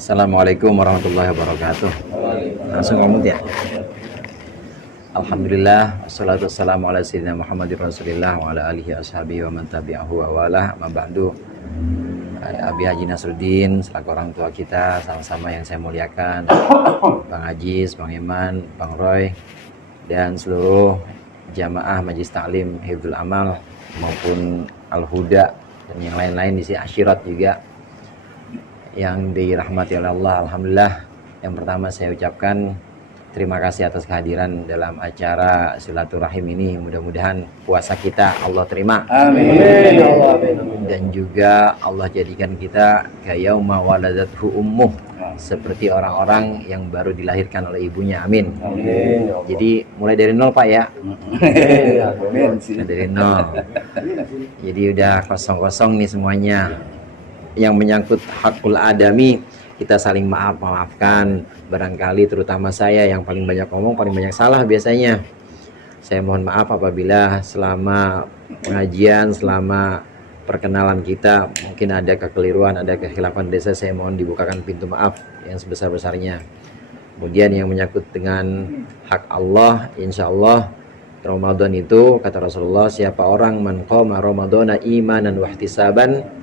Assalamualaikum warahmatullahi wabarakatuh. Langsung ngomong ya. Alhamdulillah, wassalatu wassalamu ala sayyidina Muhammadir Rasulillah wa ala alihi ashabihi wa man tabi'ahu wa wala ma ba'du. Abi Haji Nasruddin selaku orang tua kita sama-sama yang saya muliakan, Bang Ajis, Bang Iman, Bang Roy, dan seluruh jamaah Majelis Ta'lim Hifdzul Amal maupun Al-Huda dan yang lain-lain di sini, Asyirat juga yang dirahmati oleh Allah. Alhamdulillah, yang pertama saya ucapkan terima kasih atas kehadiran dalam acara silaturahim ini. Mudah-mudahan puasa kita Allah terima. Amin. Dan juga Allah jadikan kita kayauma waladathu ummuh, seperti orang-orang yang baru dilahirkan oleh ibunya. Amin. Amin. Jadi mulai dari nol Pak ya. Amin. Dari nol. Jadi udah kosong-kosong nih semuanya. Yang menyangkut hakul adami, kita saling maafkan. Barangkali terutama saya yang paling banyak ngomong, paling banyak salah biasanya. Saya mohon maaf apabila selama pengajian, selama perkenalan kita mungkin ada kekeliruan, ada kekhilafan desa. Saya mohon dibukakan pintu maaf yang sebesar-besarnya. Kemudian yang menyangkut dengan hak Allah, insya Allah Ramadan itu kata Rasulullah, siapa orang man qama ramadhana imanan wa ihtisaban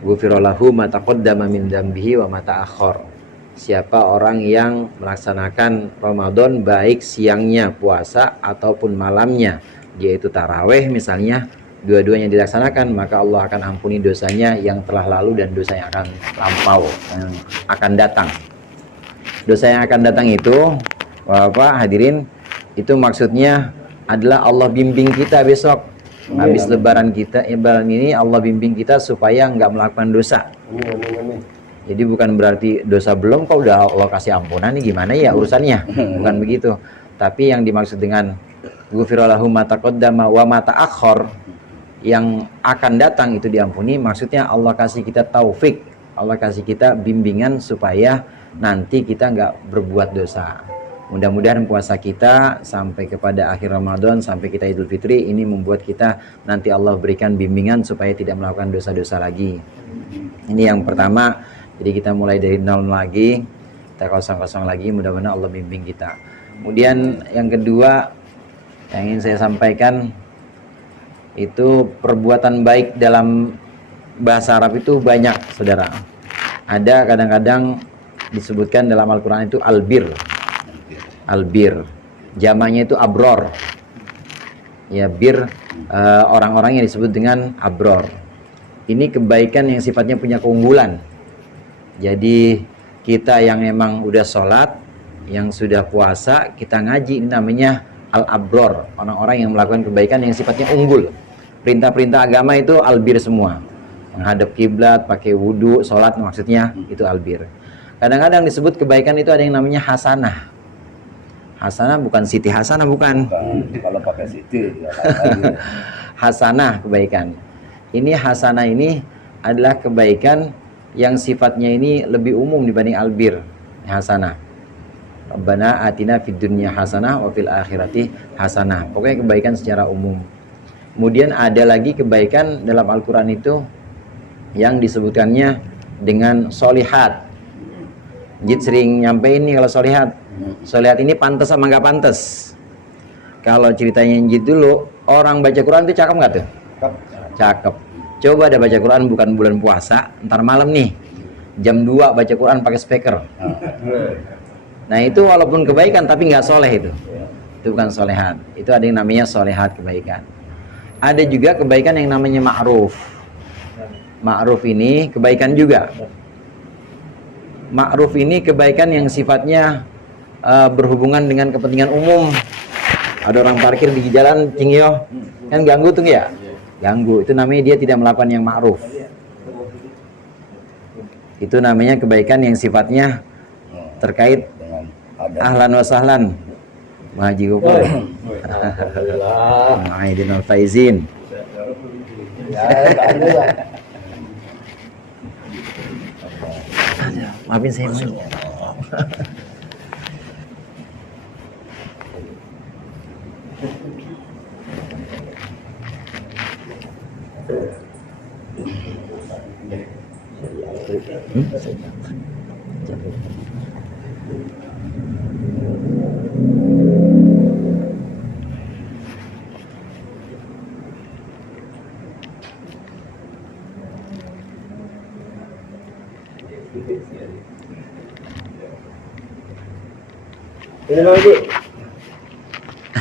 ghufirallahu ma taqaddama min dzambihi wa ma ta'akhkhar. Siapa orang yang melaksanakan Ramadan baik siangnya puasa ataupun malamnya, yaitu taraweh misalnya, dua-duanya dilaksanakan, maka Allah akan ampuni dosanya yang telah lalu dan dosa yang akan lampau, yang akan datang. Dosa yang akan datang itu, Bapak hadirin, itu maksudnya adalah Allah bimbing kita besok. Habis lebaran kita, lebaran ini Allah bimbing kita supaya nggak melakukan dosa. Jadi bukan berarti dosa belum kok udah Allah kasih ampunan, nih gimana ya urusannya. Bukan begitu. Tapi yang dimaksud dengan ghufirallahu ma taqaddama wa ma ta'akhkhar, yang akan datang itu diampuni, maksudnya Allah kasih kita taufik, Allah kasih kita bimbingan supaya nanti kita nggak berbuat dosa. Mudah-mudahan puasa kita sampai kepada akhir Ramadan, sampai kita Idul Fitri ini membuat kita nanti Allah berikan bimbingan supaya tidak melakukan dosa-dosa lagi. Ini yang pertama. Jadi kita mulai dari nol lagi, kita kosong-kosong lagi, mudah-mudahan Allah bimbing kita. Kemudian yang kedua yang ingin saya sampaikan itu perbuatan baik dalam bahasa Arab itu banyak, saudara. Ada kadang-kadang disebutkan dalam Al-Quran itu albir. Albir, jamaknya itu abror. Ya, bir orang-orang yang disebut dengan abror. Ini kebaikan yang sifatnya punya keunggulan. Jadi kita yang emang udah sholat, yang sudah puasa, kita ngaji, ini namanya al-abror. Orang-orang yang melakukan kebaikan yang sifatnya unggul. Perintah-perintah agama itu albir semua. Menghadap kiblat, pakai wudu, sholat maksudnya itu albir. Kadang-kadang disebut kebaikan itu ada yang namanya hasanah. Hasanah bukan Siti Hasanah, bukan. Kalau pakai Siti ya. Hasanah kebaikan. Ini hasanah ini adalah kebaikan yang sifatnya ini lebih umum dibanding albir. Hasanah. Rabbana atina fid dunya hasanah wa fil akhirati hasanah. Pokoknya kebaikan secara umum. Kemudian ada lagi kebaikan dalam Al-Qur'an itu yang disebutkannya dengan solihat. Jid sering nyampein nih kalau solihat. Solihat ini pantas sama nggak pantas. Kalau ceritanya Jid dulu, orang baca Quran itu cakep nggak tuh? Cakep. Coba ada baca Quran bukan bulan puasa, ntar malam nih jam 2 baca Quran pakai speaker. Nah itu walaupun kebaikan tapi nggak soleh itu. Itu bukan solehat. Itu ada yang namanya solehat kebaikan. Ada juga kebaikan yang namanya ma'ruf. Ma'ruf ini kebaikan juga. Ma'ruf ini kebaikan yang sifatnya berhubungan dengan kepentingan umum. Ada orang parkir di jalan cingyo, kan ganggu tuh ya? Ganggu. Itu namanya dia tidak melakukan yang ma'ruf. Itu namanya kebaikan yang sifatnya terkait ahlan wa sahlan. Haji Gopur. Aidin al-faizin. Maafin saya. Ini lagi.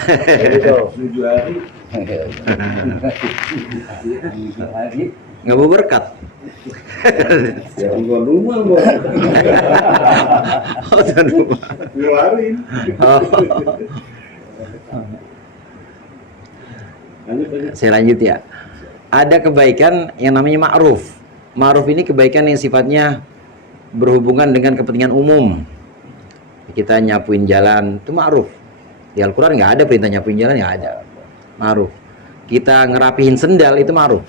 7 hari. 7 hari. Nggak mau berkat. Yang tuan rumah gua. Oh, tuan rumah. Keluarin. Oh. Saya lanjut ya. Ada kebaikan yang namanya ma'ruf. Ma'ruf ini kebaikan yang sifatnya berhubungan dengan kepentingan umum. Kita nyapuin jalan, itu ma'ruf. Di Al-Quran nggak ada perintah nyapuin jalan, nggak ada. Ma'ruf. Kita ngerapihin sendal, itu ma'ruf.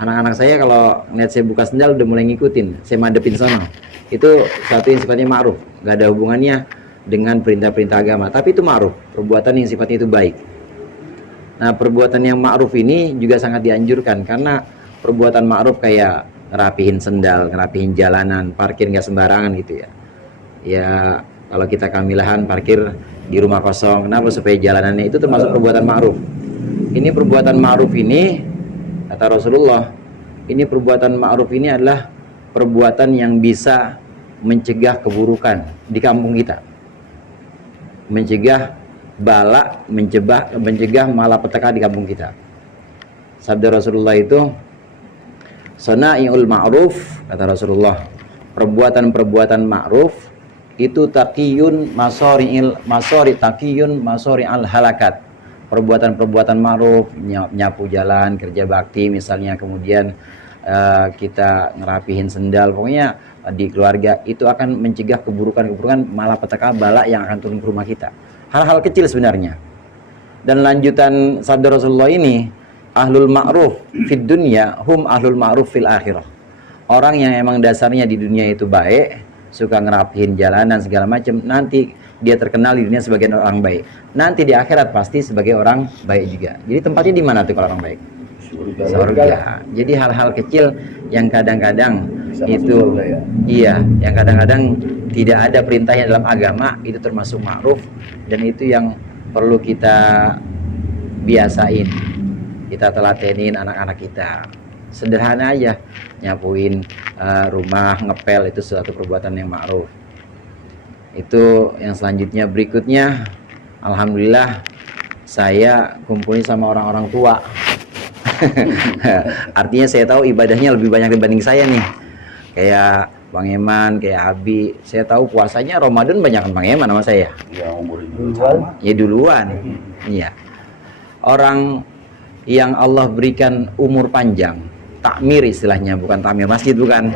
Anak-anak saya kalau ngeliat saya buka sendal udah mulai ngikutin, saya madepin sana. Itu satu yang sifatnya ma'ruf, nggak ada hubungannya dengan perintah-perintah agama. Tapi itu ma'ruf, perbuatan yang sifatnya itu baik. Nah, perbuatan yang ma'ruf ini juga sangat dianjurkan, karena perbuatan ma'ruf kayak ngerapihin sendal, ngerapihin jalanan, parkir nggak sembarangan gitu ya. Ya, kalau kita kamilahan parkir di rumah kosong, kenapa? Supaya jalanannya itu termasuk perbuatan ma'ruf. Ini perbuatan ma'ruf ini, kata Rasulullah, ini perbuatan ma'ruf ini adalah perbuatan yang bisa mencegah keburukan di kampung kita. Mencegah bala, mencegah malapetaka di kampung kita. Sabda Rasulullah itu, "Sana'iul ma'ruf," kata Rasulullah, perbuatan-perbuatan ma'ruf itu taqiyun masori al halakat. Perbuatan-perbuatan ma'ruf, nyapu jalan, kerja bakti misalnya, kemudian kita ngerapihin sendal, pokoknya di keluarga itu akan mencegah keburukan-keburukan, malapetaka, bala yang akan turun ke rumah kita. Hal-hal kecil sebenarnya. Dan lanjutan sabda Rasulullah ini, ahlul ma'ruf fid dunya hum ahlul ma'ruf fil akhirah. Orang yang emang dasarnya di dunia itu baik, suka ngerapihin jalanan segala macam, nanti dia terkenal di dunia sebagai orang baik. Nanti di akhirat pasti sebagai orang baik juga. Jadi tempatnya di mana tuh kalau orang baik? Surga. Jadi hal-hal kecil yang kadang-kadang itu iya, yang kadang-kadang tidak ada perintahnya dalam agama, itu termasuk ma'ruf, dan itu yang perlu kita biasain. Kita telatenin anak-anak kita. Sederhana aja, nyapuin rumah, ngepel, itu suatu perbuatan yang ma'ruf. Itu yang selanjutnya. Berikutnya, alhamdulillah saya kumpulin sama orang-orang tua. Artinya saya tahu ibadahnya lebih banyak dibanding saya nih. Kayak Bang Eman, kayak Abi, saya tahu puasanya Ramadan banyak Bang Eman sama saya. Ya, umurnya sama. Ya duluan. Iya. Orang yang Allah berikan umur panjang, takmir istilahnya, bukan takmir masjid, bukan.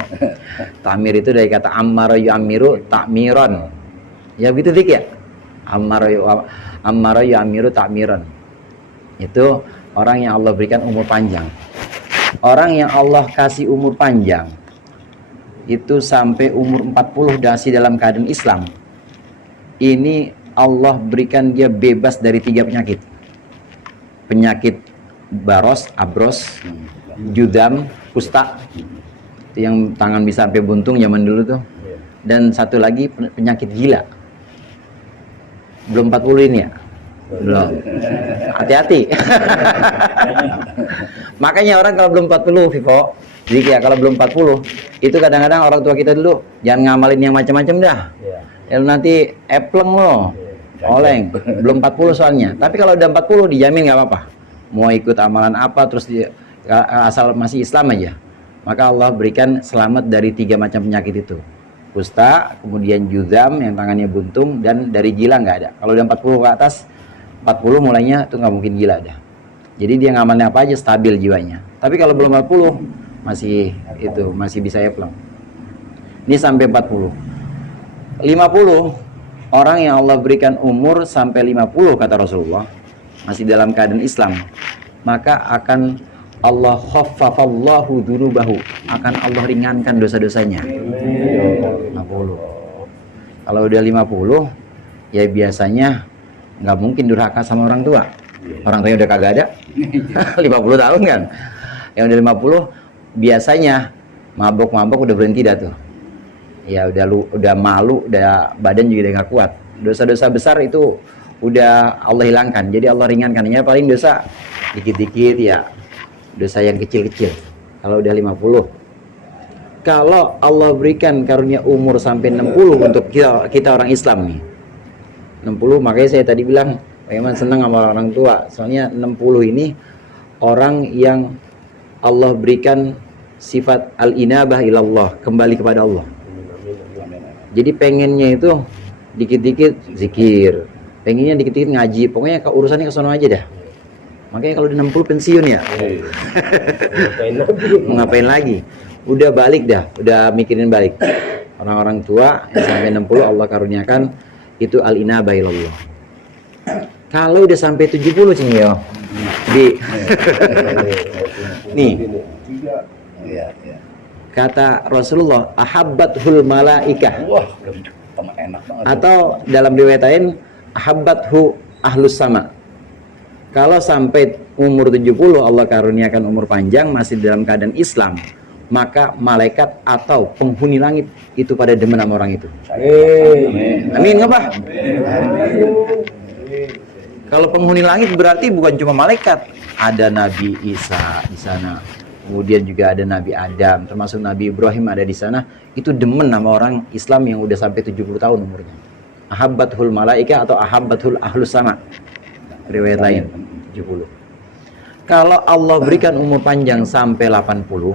Takmir itu dari kata ammara yu'amiru takmiron. Ya begitu dik ya. Ammara yu'amiru takmiron. Itu orang yang Allah berikan umur panjang. Orang yang Allah kasih umur panjang itu sampai umur 40 masih dalam keadaan Islam. Ini Allah berikan dia bebas dari 3 penyakit. Penyakit baros, abros, judam, kusta, itu yang tangan bisa sampai buntung zaman dulu tuh. Dan satu lagi penyakit gila. Belum 40 ini ya? Belum. Hati-hati. Makanya orang kalau belum 40, Vivo, jadi ya kalau belum 40, itu kadang-kadang orang tua kita dulu jangan ngamalin yang macam-macam dah. Ya nanti epleng loh. Oleng. Belum 40 soalnya. Tapi kalau udah 40 dijamin nggak apa-apa. Mau ikut amalan apa terus asal masih Islam aja, maka Allah berikan selamat dari 3 macam penyakit itu. Kusta, kemudian juzam yang tangannya buntung, dan dari gila nggak ada. Kalau udah 40 ke atas, 40 mulainya tuh nggak mungkin gila dah. Jadi dia ngamalnya apa aja stabil jiwanya. Tapi kalau belum 40 masih bisa epleng. Ini sampai 40. 50 orang yang Allah berikan umur sampai 50 kata Rasulullah, masih dalam keadaan Islam, maka akan Allah khaffafallahu dzunubahu, akan Allah ringankan dosa-dosanya. 50. Kalau udah 50 ya biasanya nggak mungkin durhaka sama orang tua. Orang tuanya udah kagak ada. 50 tahun kan. Yang udah 50 biasanya mabok-mabok udah berhenti dah tuh. Ya udah malu, udah badan juga udah nggak kuat. Dosa-dosa besar itu udah Allah hilangkan. Jadi Allah ringankan. Ya paling dosa dikit-dikit ya. Dosa yang kecil-kecil. Kalau udah 50. Kalau Allah berikan karunia umur sampai 60 untuk kita orang Islam nih. 60, makanya saya tadi bilang memang senang sama orang tua. Soalnya 60 ini orang yang Allah berikan sifat al-inabah ilallah, kembali kepada Allah. Jadi pengennya itu dikit-dikit zikir, pengennya dikit-dikit ngaji, pokoknya urusannya ke sono aja dah. Makanya kalau udah 60 pensiun ya, mau ngapain lagi? Udah balik dah, udah mikirin balik. Orang-orang tua yang sampai 60 Allah karuniakan itu al-inabah ilallah. Kalau udah sampai 70 cing yo, nih kata Rasulullah, ahabbathul malaikah. Wah, enak banget. Atau dalam riwayat lain, ahabbathu ahlus sama. Kalau sampai umur 70 Allah karuniakan umur panjang masih dalam keadaan Islam, maka malaikat atau penghuni langit itu pada demen sama orang itu. Amin nggak Pak? Kalau penghuni langit berarti bukan cuma malaikat, ada Nabi Isa di sana. Kemudian juga ada Nabi Adam, termasuk Nabi Ibrahim ada di sana. Itu demen sama orang Islam yang udah sampai 70 tahun umurnya. Ahabbathul malaika atau ahabbathul ahlus sama. Riwayat lain 70. Kalau Allah berikan umur panjang sampai 80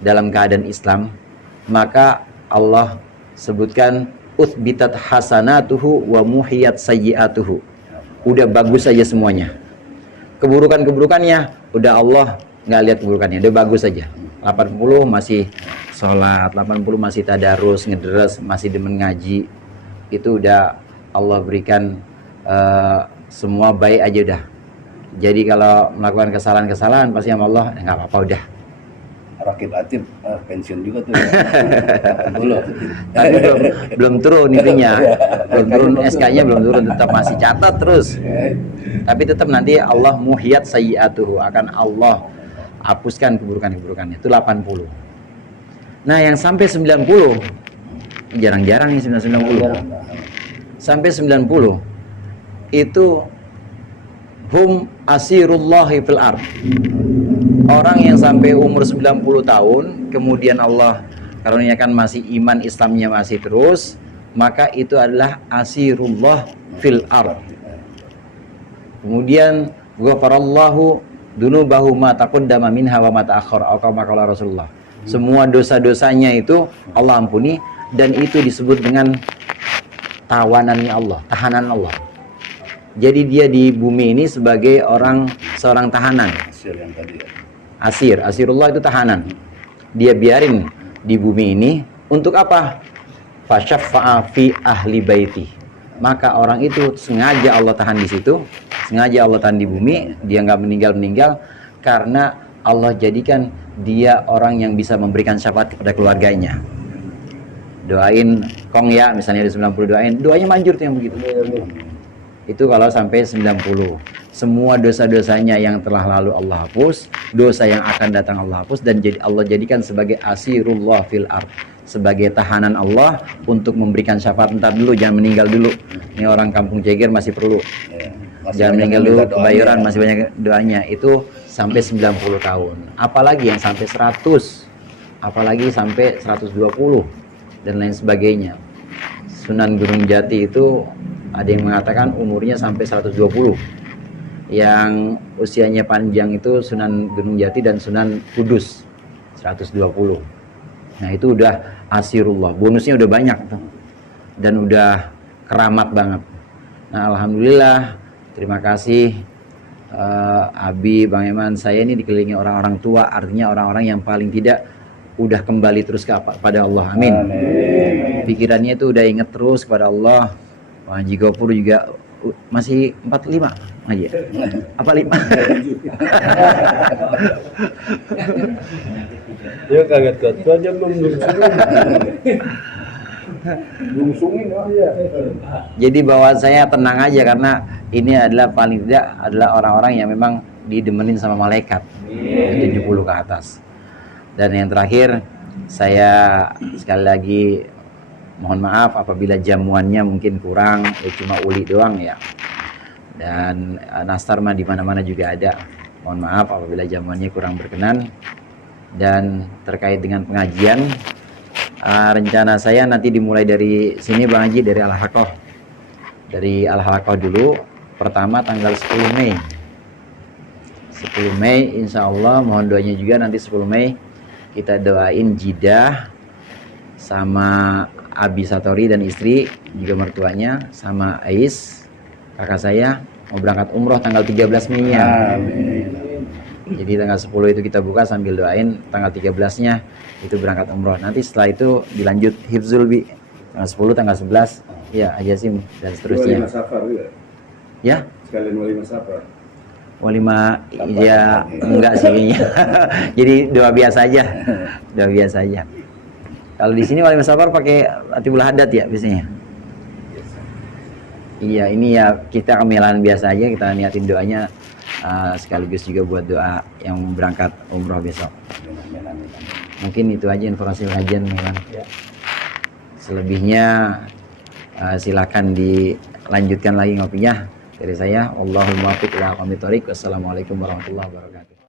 dalam keadaan Islam, maka Allah sebutkan uthbitat hasanatuhu wa muhiyat sayyiatuhu. Udah bagus saja semuanya. Keburukan-keburukannya udah Allah nggak lihat keburukannya, udah bagus saja. 80 masih sholat, 80 masih tadarus, ngederes, masih demen ngaji. Itu udah Allah berikan semua baik aja udah. Jadi kalau melakukan kesalahan-kesalahan pasti sama Allah nggak apa-apa udah. Rakib Atib pensiun juga tuh. Dulu. Tapi belum turun intinya, belum turun SK-nya, belum turun, tetap masih catat terus. Tapi tetap nanti Allah muhiyat sayyiatuhu, akan Allah hapuskan keburukan-keburukannya. Itu 80. Nah yang sampai 90 jarang-jarang nih 90. Sampai 90 itu hum asirullahi fil ard. Orang yang sampai umur 90 tahun kemudian Allah karuniakan masih iman Islamnya masih terus, maka itu adalah asirullah fil ard. Kemudian ghafarallahu dunubahu ma taqaddama minha wa ma ta'akhkhara atau kama qala Rasulullah. Semua dosa-dosanya itu Allah ampuni, dan itu disebut dengan tawanannya Allah, tahanan Allah. Jadi dia di bumi ini sebagai seorang tahanan. Hasil yang tadi ya. Asirullah itu tahanan. Dia biarin di bumi ini untuk apa? Fasyaffa'a fi ahli baiti. Maka orang itu sengaja Allah tahan di situ, sengaja Allah tahan di bumi, dia nggak meninggal karena Allah jadikan dia orang yang bisa memberikan syafaat kepada keluarganya. Doain Kong ya, misalnya ada 90 doanya manjur tuh yang begitu. Itu kalau sampai 90. Semua dosa-dosanya yang telah lalu Allah hapus, dosa yang akan datang Allah hapus, dan Allah jadikan sebagai asirullah fil ard, sebagai tahanan Allah untuk memberikan syafaat. Ntar dulu, jangan meninggal dulu. Ini orang kampung Ceger masih perlu. Jangan meninggal dulu, kebayoran masih banyak doanya. Itu sampai 90 tahun. Apalagi yang sampai 100, apalagi sampai 120 dan lain sebagainya. Sunan Gunung Jati itu ada yang mengatakan umurnya sampai 120. Yang usianya panjang itu Sunan Gunung Jati dan Sunan Kudus 120. Nah itu udah asirullah, bonusnya udah banyak tuh, dan udah keramat banget. Nah alhamdulillah, terima kasih Abi, Bang Eman, saya ini dikelilingi orang-orang tua, artinya orang-orang yang paling tidak udah kembali terus kepada Allah. Amin. Pikirannya itu udah inget terus kepada Allah. Haji Gopur juga masih 45 aja. Apa 5? Dia kaget tuh aja bungsungin ya. Jadi bahwa saya tenang aja karena ini adalah paling tidak adalah orang-orang yang memang didemenin sama malaikat 70 ke atas. Dan yang terakhir, Saya sekali lagi mohon maaf apabila jamuannya mungkin kurang, cuma uli doang ya. Dan nastar mah di mana-mana juga ada. Mohon maaf apabila jamuannya kurang berkenan. Dan terkait dengan pengajian, rencana saya nanti dimulai dari sini Bang Haji, dari Al-Haqqah. Dari Al-Haqqah dulu, pertama tanggal 10 Mei. 10 Mei insya Allah, mohon doanya juga nanti 10 Mei kita doain Jidah sama Abi Satori dan istri, juga mertuanya, sama Ais, kakak saya, mau berangkat umroh tanggal 13 Mei nya. Jadi tanggal 10 itu kita buka sambil doain, tanggal 13-nya itu berangkat umroh. Nanti setelah itu dilanjut Hifzul Bi. Tanggal 10, tanggal 11 ya Ajasim dan seterusnya. Walimah safar juga. Ya, Sekalian walimah safar. walimah ya enggak sih kayaknya. Jadi doa biasa aja. Doa biasa aja. Kalau di sini walimah safar pakai Atibul Haddad ya biasanya. Iya, ini ya kita kemilan biasa aja, kita niatin doanya sekaligus juga buat doa yang berangkat umroh besok. Mungkin itu aja informasi pengajian Milan. Selebihnya silakan dilanjutkan lagi ngopinya dari saya. Wallahul muwaffiq ila aqwamit thoriq. Wassalamualaikum warahmatullahi wabarakatuh.